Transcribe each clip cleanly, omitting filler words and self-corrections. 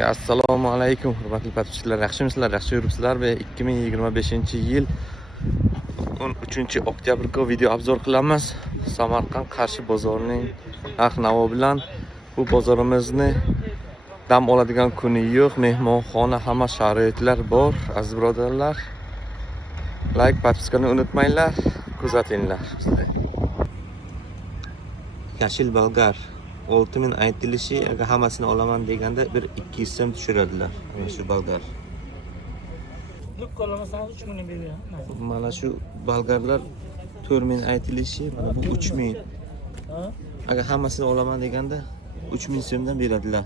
Assalomu alaykum hurmatli podpischilar, yaxshimisizlar? Yaxshi yuribsizlar? 2025-yil 13-oktyabrga video obzor qilamiz. Samarqand Qarshi bozorining narx-navo bilan bu bozorimizni dam oladigan kuni yo'q, mehmonxona, hamma sharoitlar bor. Aziz birodarlar, like, podpiskani unutmanglar, kuzatinglar. Yashil Bolgar 6000 aytilishi, agar hammasini olaman deganda 1-200 so'm tushiradilar. Yashil Bolgar. Mana shu bolgarlar 4000 aytilishi, mana bu 3000. Agar hammasini olaman deganda 3000 so'mdan beradilar.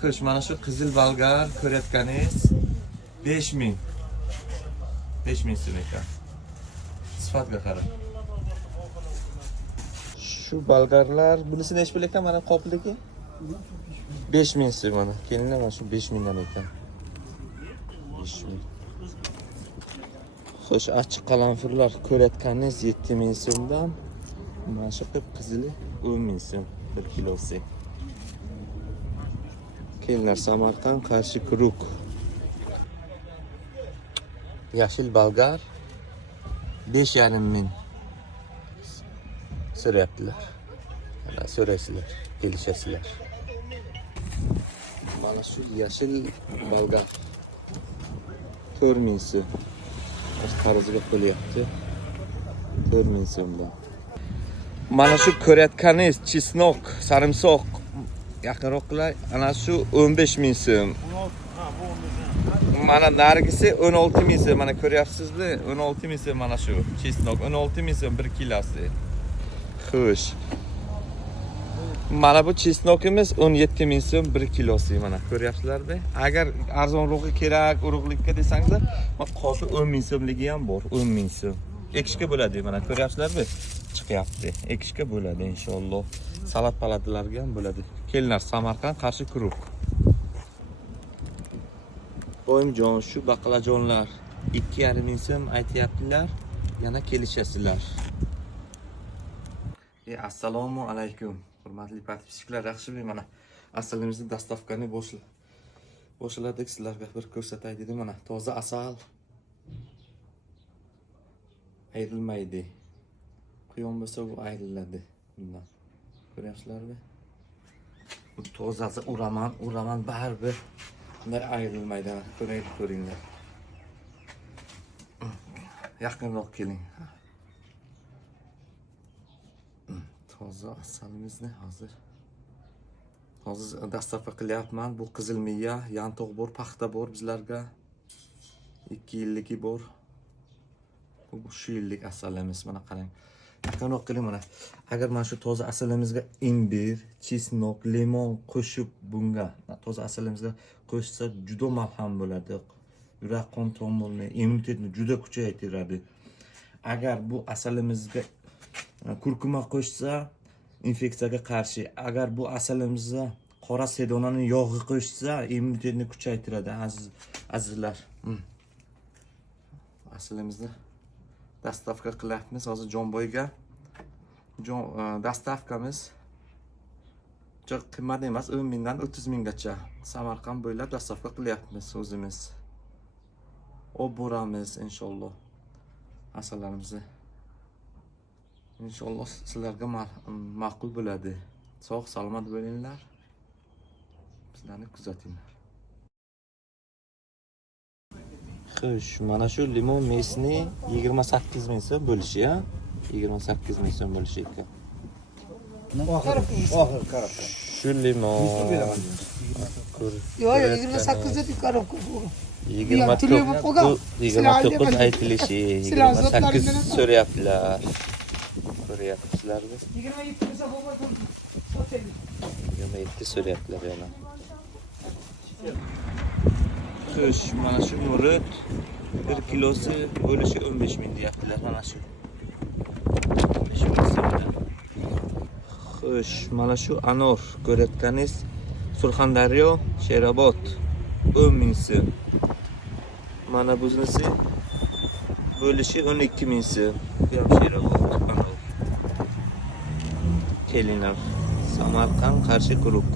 Xo'sh, mana shu qizil bolgar ko'rayotganingiz 5000. 5000 so'm ekan. Sifatga qarab. Şu bolgarlar, bunisi neç pul ekan? Mana qopligi 5000 so'm mana. Kelinlar mana shu 5000 dan ekan. 5000. Xo'sh, ochiq qalamfurlar ko'rayotganingiz 7000 so'mdan. Mana shu qizili 10000 so'm 1 kilosi. Kelinlar Samarqand Qarshi Kuruk. Yashil bolgar 5500 so'rayaptilar. Mana so'raysizlar, kelishasizlar. Mana shu yashil bolgar 4000 so'm. Qarziga qo'yapti. 4000 so'mdan. Mana shu ko'rayotganingiz chesnok, sarimsoq yaqinroq qilay, ana shu 15000 so'm. Mana nargisi 16000 so'm. Mana ko'ryapsizmi? 16000 so'm mana shu chesnok 16000 so'm 1 kilosi. Xo'sh. Mana bu chesnokimiz 17000 so'm 1 kilosi, mana ko'ryapsizlarmi? Agar arzonroqi kerak urug'likka desangizlar, mana qopi 10000 so'mligi ham bor, 10000 so'm. Ekishga bo'ladi, mana ko'ryapsizlarmi? Chiqyapti. Ekishga bo'ladi inshaalloh. Salat palatlarga ham bo'ladi. Kelinlar Samarqand Qarshi Kuruk. Bo'yimjon, shu baqlajonlar 2500 so'm aytayaptilar. Yana kelishasizlar. Assalomu alaykum hurmatli podpischilar, yaxshimi? Mana asalimizni dastavkani boshladik, sizlarga bir ko'rsatay dedim. Mana toza asal ayrilmaydi. Quyon bo'lsa u ayriladi bundan. Ko'ryapsizlarmi? Bu tozasi uraman baribir bunday ayrilmaydi. Ko'ringlar. Yaqinroq keling. Toza asalimizni hozir dastavka qilyapman. Bu qizil miya, yantoq bor, paxta bor bizlarga. 2 yilligi bor. Bu 3 yillik asalimiz. Mana qarang. Yaqinroq keling mana. Agar mana shu toza asalimizga imbir, chesnok, limon qo'shib bunga toza asalimizga qo'shsa juda malham bo'ladi. Yurak qon tomirni, immunitetni juda kuchaytiradi. Agar bu asalimizga kurkuma qo'shsa infeksiyaga qarshi, agar bu asalimizga qora sedonaning yog'i qo'shsa immunitetni kuchaytiradi azizlar. Asalimizni dastavka qilyapmiz hozir Jonboyga. Dastavkamiz juda qimmat emas, 10 dan 30 minggacha Samarqand bo'ylab dastavka qilyapmiz o'zimiz. Olib boramiz inshaalloh asallarimizni. İnşallah sizlarga ma'qul bo'ladi. Sog' salomat bo'linglar. Bizlarni kuzatinglar. Xo'sh, mana shu limon mesni 28000 so'm bo'lishi, ha? 28000 so'm bo'lishi ekan. Oxir qarab. Shu limon. Yo'q, 28 qarab. 29 aytilishi, 28 so'rayaptilar. Ko'ryapsizlarmi? 27 so'rayaptilar yana. Xo'sh, mana shu murut 1 kilosi bo'lishi 15000 deyaptilar mana shu. Xo'sh, mana shu anor ko'rayotganingiz Surxondaryo, Sherobod 10000 so'm. Mana bunisi bo'lishi 12000 so'm. Bu ham Sherobod anor. Kelinlar Samarqand Qarshi Kuruk.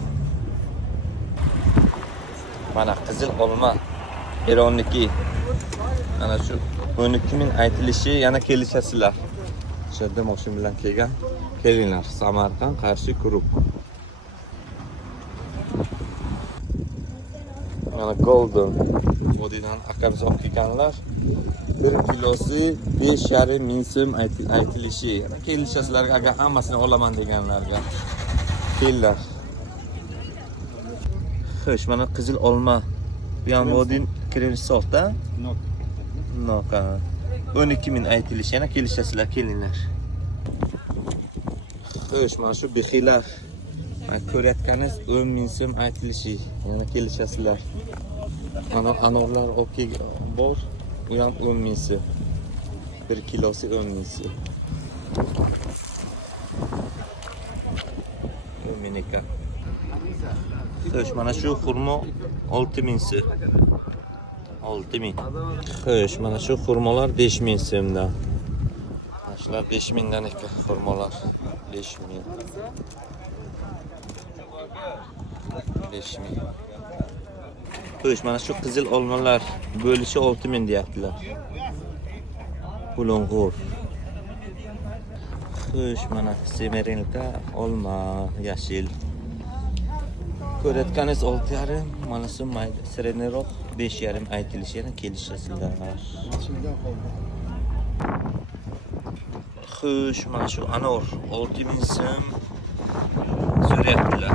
Mana qizil olma. Eron'niki. Mana shu 12.000 aytilishi, yana kelishasizlar. Shunda mashina bilan kelgan. Kelinglar, Samarqand Qarshi guruh. Mana golden. Bodidan akamiz olib kelganlar. 1 kilosi 5,5 ming so'm aytilishi. Yana kelishasizlarga agar hammasini olaman deganlarga. Kelinglar. Xo'sh, mana qizil olma. Bu ham bodin kremsofda. Noka. 12.000 aytilishi, yana kelishasizlar, kelinglar. Xo'sh, mana shu bixilar. Ko'rayotganingiz 10.000 so'm aytilishi, yana kelishasizlar. Mana anorlar okey bor. Bu ham 10.000 so'm. 1 kilosi 10.000 so'm. 10.000 ekan. Xo'sh, mana shu xurmo 6.000 so'm. 6.000. Xo'sh, mana shu xurmolar 5.000 so'mdan. Shular 5.000 dan ekan xurmolar. 5.000. 5.000. Xo'sh, mana shu qizil olmalar bo'lishi 6.000 deyaptilar. Bulung'ur. Xo'sh, mana Semerilka olma yashil. Ko'rayotganingiz 6,5, mana shu mayda sredniroq 5,5 aytilishi, yana kelishasizlar. Xo'sh, mana shu anor 6.000 so'm so'rayaptilar.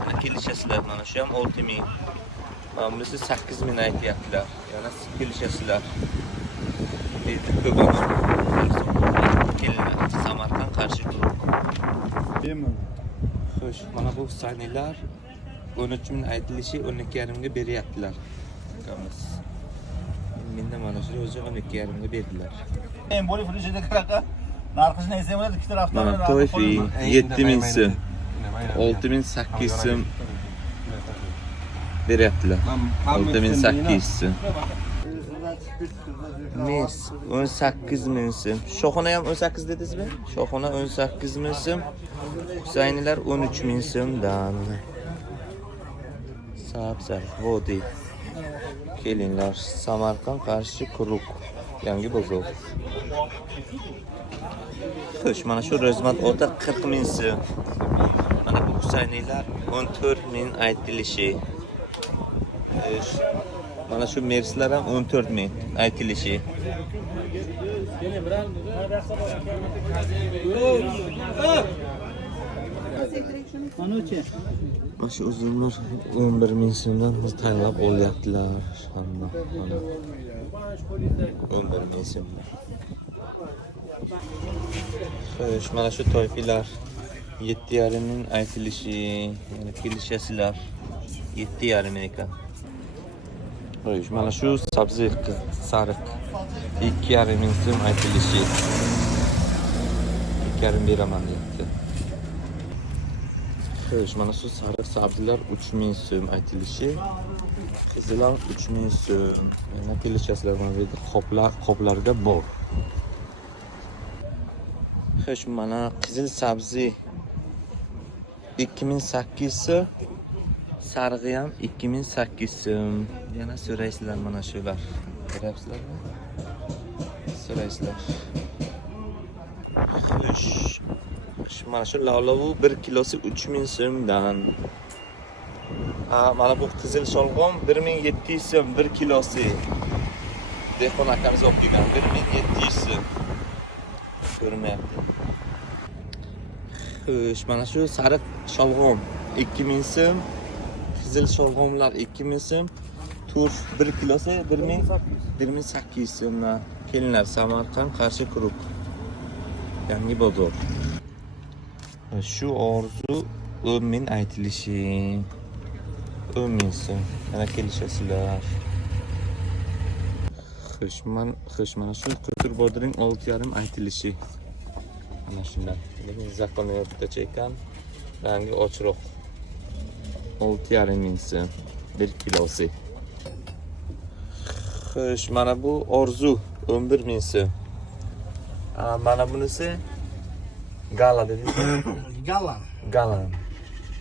Yana kelishasizlar, mana shu ham 6.000. Mana bunisi 8.000 aytyaptilar. Yana kelishasizlar. Deydi ko'p. Kelinglar, Samarqand Qarshi guruh. Xo'sh, mana bu saynilar 13.000 aytilishi 12,5 ga beryaptilar. Akamiz. Menda mana shu o'zi 12,5 ga berdilar. En bo'li frujida qanaqa? Narxi neyse bo'ladi, ikkita raftar. Mana Toyfi 7.000 so'm. 6.800 so'm beryaptilar. 6.800 so'm. Mes 18.000 so'm. Shoxona ham 18 dedingizmi? Shoxona 18.000 so'm. Husaynilar 13.000 so'mdan. Sabzar vodi. Kelinglar, Samarqand Qarshi guruh. Yangi bozor. Xo'sh, mana shu rozmat ota 40.000 so'm. Mana bu husaynilar 14.000 aytilishi. Xo'sh, mana shu merslar ham 14.000 aytilishi. Mana shu uzunlar 11.000 so'mdan biz tanlab olyaptilar. Hamma mana 11.000 so'm. Xo'sh, mana shu toyfilar 7,5 ming aytilishi, yana kelishasizlar. 7,5 ming ekan. Xo'sh, mana shu sabzi sariq 2,5 ming so'm aytilishi. 2,5 beraman deyapti. Xo'sh, mana shu sariq sabzilar 3.000 so'm aytilishi. Qizillar 3.000 so'm. Yana kelishasizlar, mana bu yerda qoplarga bor. Xo'sh, mana qizil sabzi 2.800 so'm. Sarig'i ham 2.800 so'm. Yana so'raysizlar mana shular. Ko'ryapsizlarmi? So'raysizlar. Xo'sh. Mana shu lavlavu 1 kilosi 3.000 so'mdan. Mana bu qizil sholg'om 1.700 so'm 1 kilosi. Dehqon akamiz olib kelgan 1.700 so'm. Ko'rinmayapti. Xo'sh, mana shu sariq sholg'om 2.000 so'm. Qizil sholg'omlar 2.000 so'm. Turf 1 kilosi 1.800 so'mdan. Kelinglar, Samarqand Qarshi guruh. Yangi bozor. Shu orzu 10.000 aytilishi. 10.000 so'm. Yana kelishasizlar. Xo'sh, mana shu ko'tir bodring 6,5 aytilishi. Mana shunday. Lekin zakoniyatda ekan. Rangi ochroq. 6,5 ming so'm 1 kilosi. Xo'sh, mana bu orzu 11.000 so'm. Mana bunisi gala dedingizmi? Galan. Galan.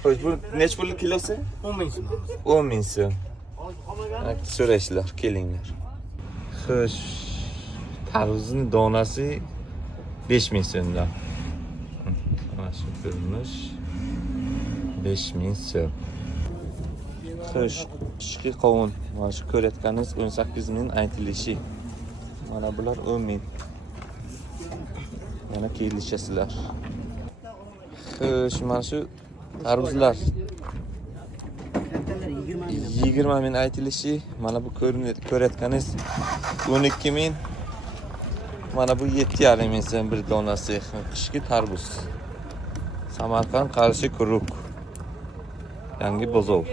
Xo'sh, bu nech pul kilosi? 10.000 so'm. 10.000 so'm. So'raysizlar, kelinglar. Xo'sh, tarvuzning donasi 5000 so'mdan. Mana shu ko'rinish 5000 so'm. Xo'sh, qishki qovun. Mana shu ko'rayotganingiz 18 ming aytilishi. Mana bular 10 ming. Yana kelishasizlar. Xo'sh, mana shu tarvuzlar 20 ming aytilishi. Mana bu ko'rayotganingiz 12 ming. Mana bu 7,5 ming so'm bir donasi. Qishki tarvuz. Samarqand Qarshi Quruq. Yangi bozor.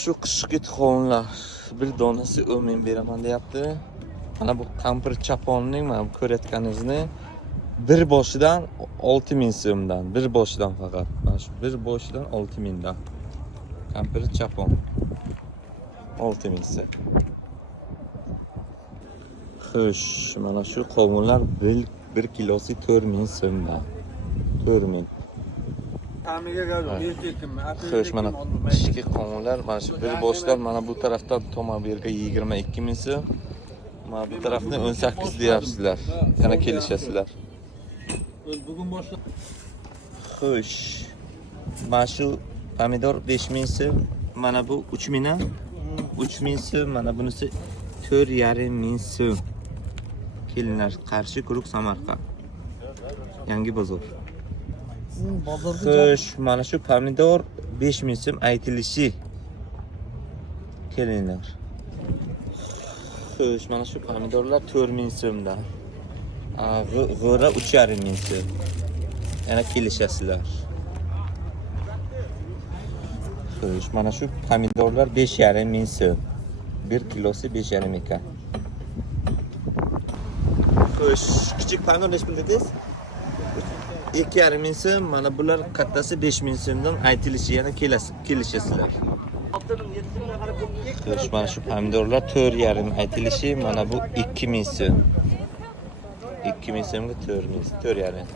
Şu qishki tuxumlar bir donasi 10 ming beraman deyapti. Mana bu kampir chaponning mana bu ko'rayotganingizni bir boshidan 6 ming so'mdan, bir boshidan faqat. Mana shu bir boshidan 6 mingdan. Kampir chapon 6 ming so'm. Xo'sh, mana shu qovunlar 1 kilosi 4 ming so'mdan. 4 ming. Xo'sh, mana qishki qovunlar mana shu bir boshdan mana bu tarafdan tomon bu yerga 22 ming so'm. Mana bu tarafni 18 deyapsizlar. Yana kelishasizlar. Bugun boshqa. Xo'sh. Mana shu pomidor 5 ming so'm, mana bu 3 mingdan 3 ming so'm, mana bunisi 4,5 ming so'm. Kelinlar Qarshi Quruq Samarqand. Yangi bozor. Xo'sh, mana shu pomidor 5 ming so'm aytilishi. Kelinlar. Xo'sh, mana shu pomidorlar 4 ming so'mdan. G'o'ra 3,5 ming so'm. Yana kelishasizlar. Xo'sh, mana shu pomidorlar 5,5 ming so'm. 1 kilosi 5,5 ekan. Xo'sh, kichik pomidor nech pul dedingiz? 2,5 ming so'm, mana bular kattasi 5 ming so'mdan aytilishi, yana kelishasizlar. Xo'sh, mana shu pomidorlar 4,5 aytilishi, mana bu 2 ming so'm. 2 ming so'mga 4 ming, 4,5.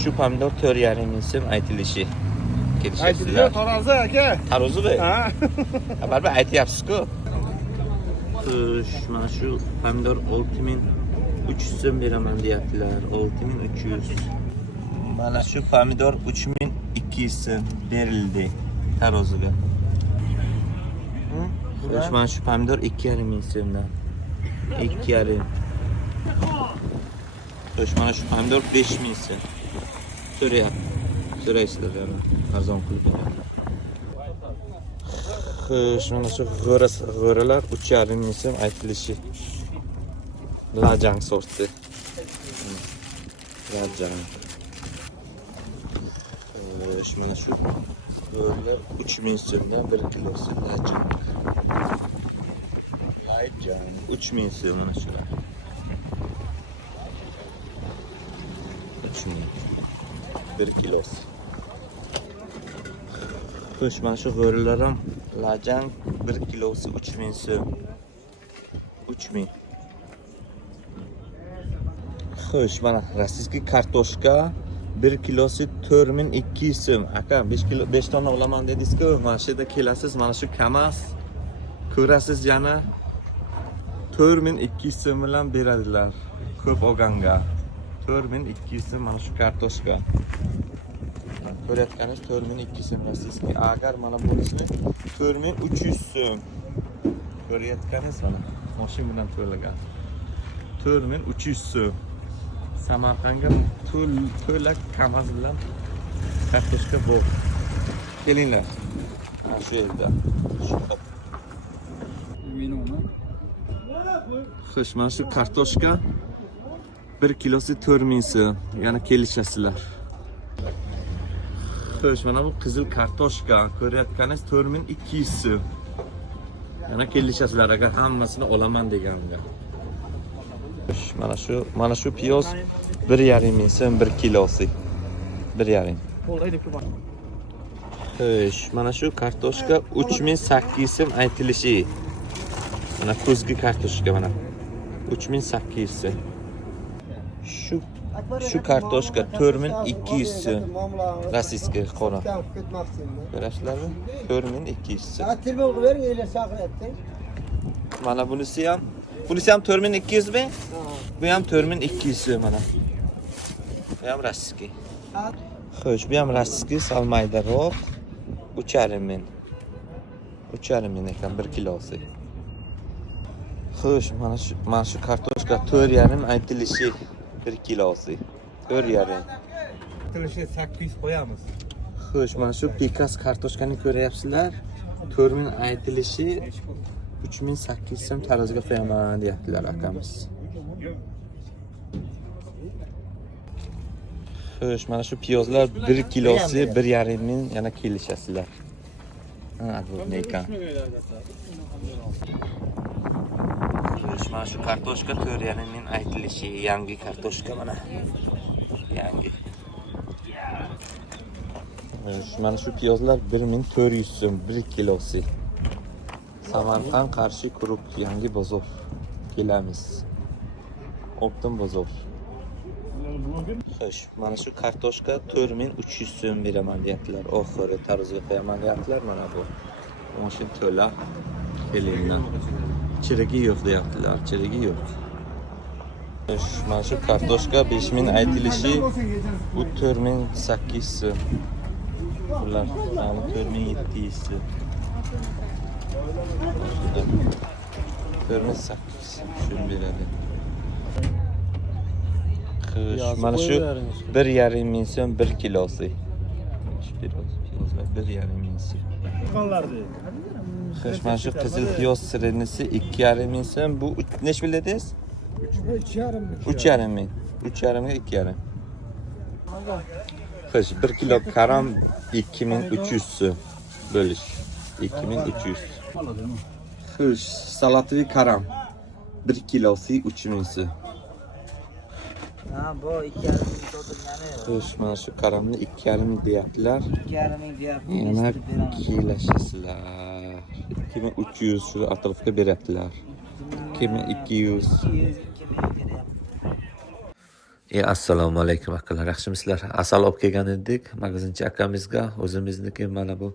Şu pomidor 4,5 ming so'm aytilishi. Aytilishi tarozi aka. Tarozi-mi? Ha. Baribir aytyapsiz-ku. Xo'sh, mana shu pomidor 6,300 so'm beraman deyaptilar. 6,300. Mana shu pomidor 3,200 so'm berildi taroziga. Xo'sh, mana shu pomidor 2,5 ming so'mdan. 2,5. Xo'sh, mana shu pomidor 5 ming so'm. So'raysizlar yana. Arzon qilib beradi. Xo'sh, mana shu g'o'ralar 3,5 ming so'm aytilishi. Lajang sorti. Lajang. Xo'sh, mana shu g'o'ralar 3 ming so'mdan 1 kilosi lajang. Lajang 3 ming so'm mana shular. 3 ming. 1 kilosi. Xo'sh, mana shu g'o'ralar ham lajang 1 kilosi 3 ming so'm. 3 ming. Xo'sh, mana rossiyskiy kartoshka 1 kilosi 4,200 so'm. Aka 5 tonna olaman dedingiz-ku, mana shu yerda kelasiz, mana shu kamas. Ko'rasiz yana 4,200 so'm bilan beradilar. Ko'p olganga. 4,200 so'm mana shu kartoshka. Ko'rayotganingiz 4,200 so'm rossiyskiy. Agar mana bunisini 4,300 so'm. Ko'rayotganingiz mana mashina bilan to'lagan. 4,300 so'm. Samarqandga to'la kamaz bilan kartoshka bor. Kelinglar. Mana shu yerda. Xo'sh, mana shu kartoshka 1 kilosi 4 ming so'm. Yana kelishasizlar. Xo'sh, mana bu qizil kartoshka ko'rayotganingiz 4,200 so'm. Yana kelishasizlar agar hammasini olaman deganda. Mana shu piyoz 1,5 ming so'm 1 kilosi. 1,5. Xo'sh, mana shu kartoshka 3,800 so'm aytilishi. Mana kuzgi kartoshka mana. 3,800 so'm. Şu Şu kartoshka 4200 so'm. Rossiyskiy qora. Ko'rasizlarmi? 4200 so'm. Telefon qilib bering, chaqirayapti. Mana bunisi ham 4200 mi? Bu ham 4200 so'm mana. Bu ham rossiyskiy. Xo'sh, bu ham rossiyskiy, sal maydaroq. 3,5 ming. 3,5 ming ekan 1 kilosi. Xo'sh, mana shu kartoshka 4,5 aytilishi 1 kilosi. 4,5. Aytilishi 800 qo'yamiz. Xo'sh, mana shu pikas kartoshkani ko'ryapsizlar. 4000 aytilishi 3800 so'm taroziga qo'yaman deyaptilar akamiz. Xo'sh, mana shu piyozlar 1 kilosi 1,5 ming yana kelishasizlar. Ha, bu ne ekan? Xo'sh, mana shu kartoshka 4,5 ming aytilishi, yangi kartoshka mana. Yangi. Xo'sh, mana shu piyozlar 1400 so'm 1 kilosi. Samarqand qarshi quruq yangi bozor. Kelamiz. Optim bozor. Xo'sh, mana shu kartoshka 4300 so'm beraman deyaptilar. Oxiri taroziga qo'yaman deyaptilar mana bu. Mashin to'la. Kelinglar. Chirigi yo'q deyaptilar, chirigi yo'q. Xo'sh, mana shu kartoshka 5000 aytilishi, bu 4800 so'm. Ular mana 4700 so'm. 4800 so'm beradi. Xo'sh, mana shu 1,5 ming so'm 1 kilosi. Piyozlar 1,5 ming so'm. Qonlardi. Xo'sh, mana shu qizil piyoz sirinisi 2,5 ming so'm. Bu nech biladingiz? 3,5 ming. 3,5 ga 2,5. Xo'sh, 1 kilo karam 2300 so'm bo'lish. 2300. Xo'sh, salatli karam 1 kilosi 3000 so'm. Ha, bu 2,5 sotilgani. Xo'sh, mana shu karamni 2,5 deyaptilar. 2,5 deyapti. Yana kelashasizlar. 2300 shu atrofga beryaptilar. 2200. Assalomu alaykum akalar, yaxshimisizlar? Asal olib kelgan edik magazinchi akamizga. O'zimizniki mana bu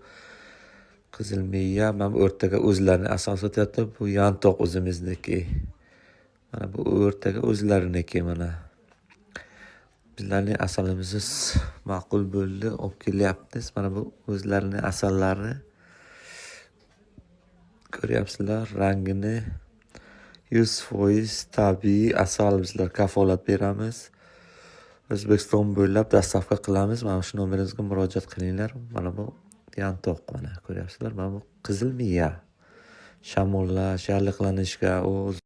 qizilmiya, mana bu o'rtaga o'zlarini asal sotyapti. Bu yantoq o'zimizniki. Mana bu o'rtaga o'zlariniki mana. Bizlarning asalimiz ma'qul bo'ldi, olib kelyapmiz. Mana bu o'zlarining asallari. Ko'ryapsizlar rangini 100% tabiiy asal bizlar kafolat beramiz. O'zbekiston bo'ylab dastavka qilamiz. Mana shu nomerimizga murojaat qilinglar. Mana bu yantoq mana ko'ryapsizlar. Mana bu qizil miya. Shamollash, yalliqlanishga, o'z